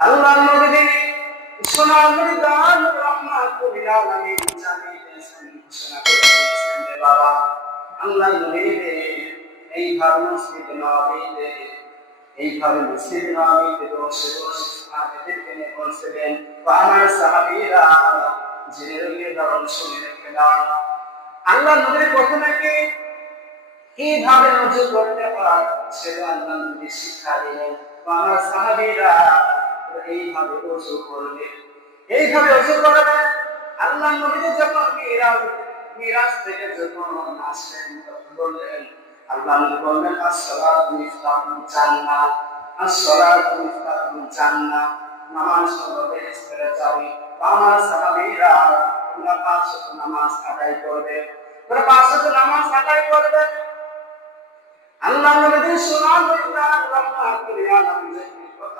আল্লাহ নবী সোনার মৃদান রহমাতুল আলামিন জানিয়ে দিয়েছেন, ঘোষণা করে দিয়েছেন যে বাবা, আল্লাহ নবী এইভাবে মসজিদ নবীতে এইভাবে মসজিদ নবীতে বসে বসে সাহাবীদেরকে নিয়ে বলছিলেন বা আমার সাহাবীরা, জেনে রেখে দাও, শুনে আল্লাহ নবীর প্রথমে কি কীভাবে রুজু করতে হয়, সেটা আল্লাহ নবী শিক্ষা দিলেন। আমার সাহাবীরা এইভাবে রুজু করবে। এইভাবে রুজু করবে। আল্লাহ নবী যখন মিরাজ মিরাজ থেকে যখন আসলেন তখন বললেন, আল্লাহ নবী বললেন, আসসালাতু মিফতাহুল জান্নাত, আসসালাতু মিফতাহুল জান্নাত। নামাজ হলো বেহেশতের চাবি আমার সাহাবীরা তোমরা পাঁচ নামাজ আদায় করবে। তোমরা পাঁচ নামাজ আদায় করবে। আল্লাহ নবী সুনান ইল্লাহ রাহমাতুল আলামিন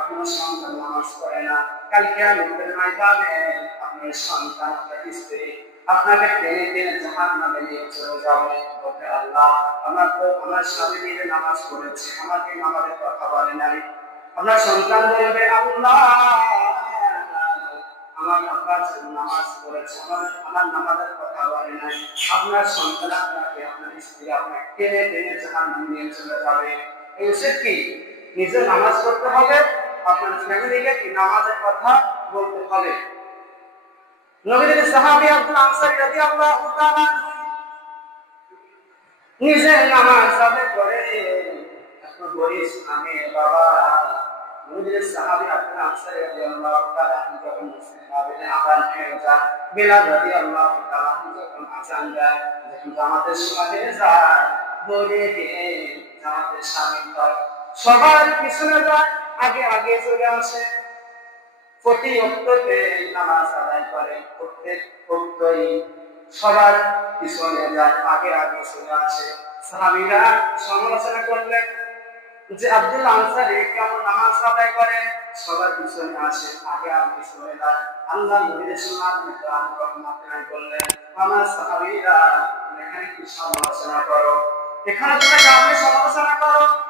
আপনার সন্তান নামাজ না। কালকে আপনার সন্তান আপনার স্ত্রী আপনাকে টেনে টেনে জাহান নামে নিয়ে চলে যাবে বলতে আল্লাহ, আমার তো আমার স্বামী নিজে নামাজ পড়েছে, আমাকে কথা বলে নাই। আপনার সন্তান বলবে, আল্লাহ, আমার নামাজ আমার আমার নামাজের কথা বলে নাই। আপনার সন্তান আপনাকে, আপনার স্ত্রী আপনাকে টেনে টেনে জাহান নিয়ে চলে যাবে। এই কি নিজে নামাজ পড়তে হবে? আপনার ফ্যামিলিকে কি নামাজের কথা বলতে হবে? নবীর সাহাবী আব্দুল আনসারী রাদিয়াল্লাহু তাআলা নিজে নামাজ আদায় করে এখন বলিস, আমি বাবা। নবীর সাহাবী আব্দুল আনসারী রাদিয়াল্লাহু তাআলা যখন আবেদনে আযান হয়ে যায়। বিলাল রাদিয়াল্লাহু তাআলা যখন আযান দেয়, যখন জামাতের হয়ে যায় দৌড়ে জামাতের সামিল সবার পিছনে যায় আগে আগে চলে আসে। প্রতি অক্টতে নামাজ আদায় করে। প্রত্যেক অক্টই সবার পিছনে যায়, আগে আগে চলে আসে। সাহাবীরা সমালোচনা করলেন যে, আব্দুল আনসারি কেমন নামাজ আদায় করে? সবার পিছনে আসে, আগে আগে চলে যায়। আল্লাহ নবীর সুন্নাত মিতান রহমাতুল্লাহ বললেন, আমার সাহাবীরা, এখানে কি সমালোচনা করো? এখানে তুমি কাউকে সমালোচনা করো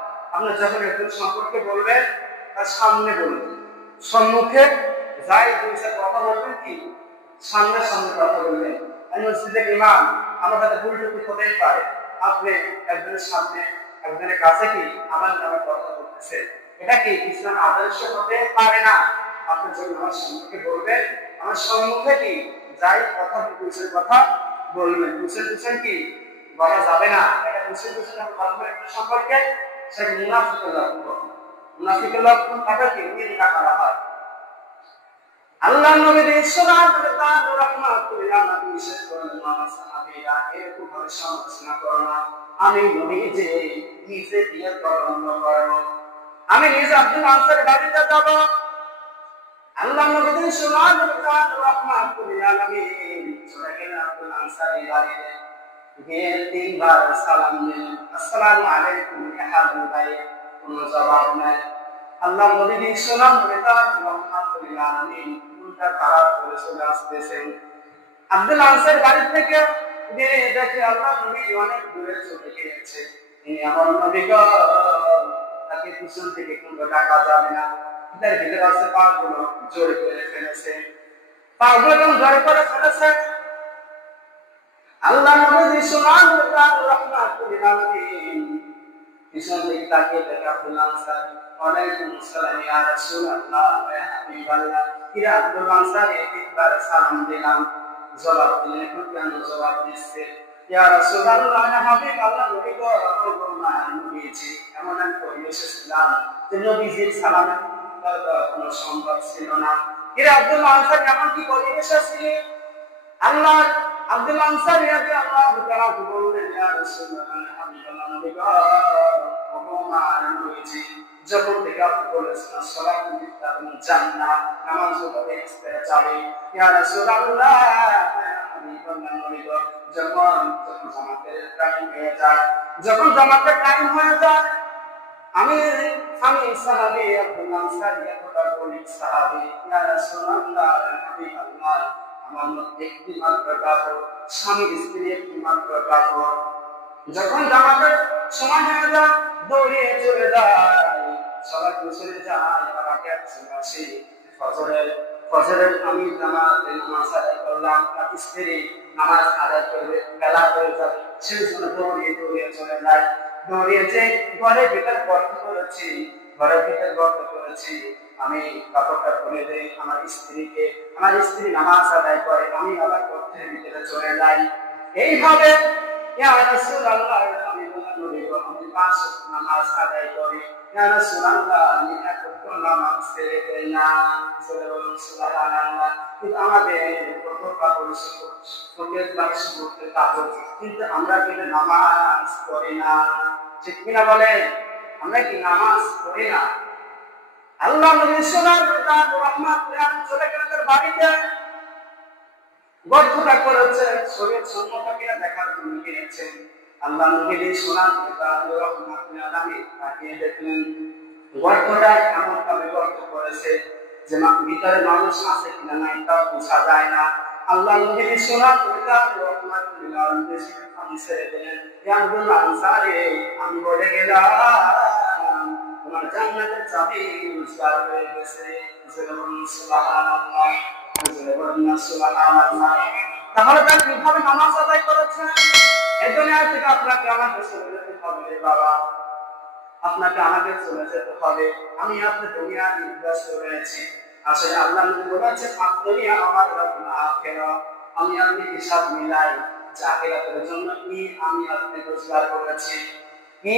আপনি যখন একজন সম্পর্কে বলবেন, তার সামনে বলবেন সম্মুখে যাই দুই কথা বলবেন কি? সামনে সামনে কথা বলবেন। আমি মসজিদের ইমাম, আমার কাছে ভুল টুকু হতেই পারে। আপনি একজনের সামনে, একজনের কাছে কি আমার নামে কথা বলতেছে এটা কি ইসলাম আদর্শ হতে পারে না? আপনি যখন আমার সম্মুখে বলবেন, আমার সম্মুখে কি যাই কথা দুইশের কথা বলবেন। দুইশের দুইশের কি বলা যাবে না? এটা কথা একটা সম্পর্কে সেটা মুনাফিকের লক্ষণ মুনাফিকের লক্ষণ তাকে নিন্দা করা হয়। আল্লাহ নবী ইসলাম রহমাতুল্লাহ নবী বিশেষ করে আমার সাহাবীরা এরকম ভাবে সমালোচনা করো না। আমি যে নিজে দিয়ে তদন্ত করব। আমি নিজে আব্দুল আনসারের বাড়িতে যাব। আল্লাহ নবী ইসলাম নবী চলে গেলেন আব্দুল আনসারের বাড়িতে। গিয়ে তিনবার সালাম দিলেন। আসসালামু আলাইকুম ইহাদুল ভাই কোনো জবাব নাই। আল্লাহ নবী ইসলাম রহমাতুল্লাহ আলামিন উল্টা খারাপ করে চলে আসতেছেন। আব্দুল আনসার বাড়ি থেকে দিয়ে দেখে আল্লাহ নবী অনেক দূরে চলে গিয়েছে। তিনি আমার নবী গো, তাকে পিছন থেকে কিন্তু ডাকা যাবে না। তার ভিতরে আছে পাগুলো জোরে করে ফেলেছে। পাগুলো যখন জোরে করে ফেলেছে। আল্লাহ নবী সুনান রহমাতুল আলামিন। পিছন দিকে তাকিয়ে দেখে আব্দুল্লাহ আনসারী ওয়ালাইকুম আসসালাম ইয়া রাসূলুল্লাহ ইয়া হাবিবাল্লাহ ইয়া আব্দুল্লাহ আনসারী একবার সালাম দিলাম। জবাব দিলেন এখন কেন জবাব দিচ্ছে। ইয়া রাসূলুল্লাহ ইয়া হাবিবাল্লাহ, নবী গো রব্বুল্লাহ নবীজি এমন এক পরিবেশে ছিলাম যে নবীজির সালামের কোনো সম্ভব ছিল না। ইরা আব্দুল্লাহ আনসারী, এমন কি পরিবেশে ছিলেন? আল্লাহ আব্দুল আনসারী রাদিয়াল্লাহু তাআলা বললেন, ইয়া রাসূলুল্লাহ হাবিবাল্লাহ নবী গো অপমান হয়েছে যখন থেকে আপনি বলেছেন সালাত দিতে আপনি জান্নাত, নামাজ পড়ে ইস্তেরা যাবে ইয়া রাসূলুল্লাহ হাবিবাল্লাহ নবী গো যখন যখন জামাতের টাইম হয়ে যায়, যখন জামাতের টাইম হয়ে যায়, আমি আমি সাহাবী আব্দুল আনসারী এতটা বলি, সাহাবী, ইয়া রাসূলুল্লাহ, হাবিবাল্লাহ। আমার মধ্যে একটি মাত্র কাপড় স্বামী স্ত্রী একটি মাত্র কাপড় যখন জামাতের সময় হয়ে যায় দৌড়িয়ে চলে যায়। সবাই চলে যায় আগে চলে আসি। ফজরের ফজরের আমি জামাতে নামাজ আদায় করলাম। তার স্ত্রী নামাজ আদায় করবে, বেলা হয়ে যাবে। সেই জন্য দৌড়িয়ে দৌড়িয়ে চলে যায়। দৌড়িয়ে যে ঘরের ভিতর গর্ত করেছি, ঘরের ভিতর গর্ত করেছি। আমি কাপড়টা খুলে দেই, আমার স্ত্রীকে, আমার স্ত্রী নামাজ আদায় করে, আমি আবার গর্তের ভিতরে চলে যাই। এইভাবে নামাজ করি। নামাজ আমাদের কিন্তু আমরা কিন্তু নামাজ পড়ি না? ঠিক কিনা বলেন? আমরা কি নামাজ পড়ি না? আল্লাহ সাল্লাল্লাহু রহমাত চলে গেলেন তার বাড়িতে। গর্তটা করেছে, শরীর সম্মতকে দেখার জন্য গিয়েছেন আল্লাহ নবী সোনার রহমাত আলামী তাকিয়ে দেখলেন গর্তটা এমন ভাবে গর্ত করেছে যে ভিতরে মানুষ আছে কিনা নাই তা বোঝা যায় না। আল্লাহ নবী সোনার রহমাত আলামী আমি ছেড়ে দিলেন। আমি বলে গেলাম চাবি রোজগার হয়ে গেছে তাহলে তার কীভাবে নামাজ আদায় করেছে? এই দুনিয়া থেকে আপনাকে আমাকে চলে যেতে হবে, বাবা। আপনাকে আমাকে চলে যেতে হবে। আমি আপনার দুনিয়া নির্দেশ রয়েছি আসলে আল্লাহ নবী বলেছেন আপনি আমার আখিরা আমি আপনি হিসাব মিলাই যে জন্য কি আমি আপনি রোজগার করেছি? কি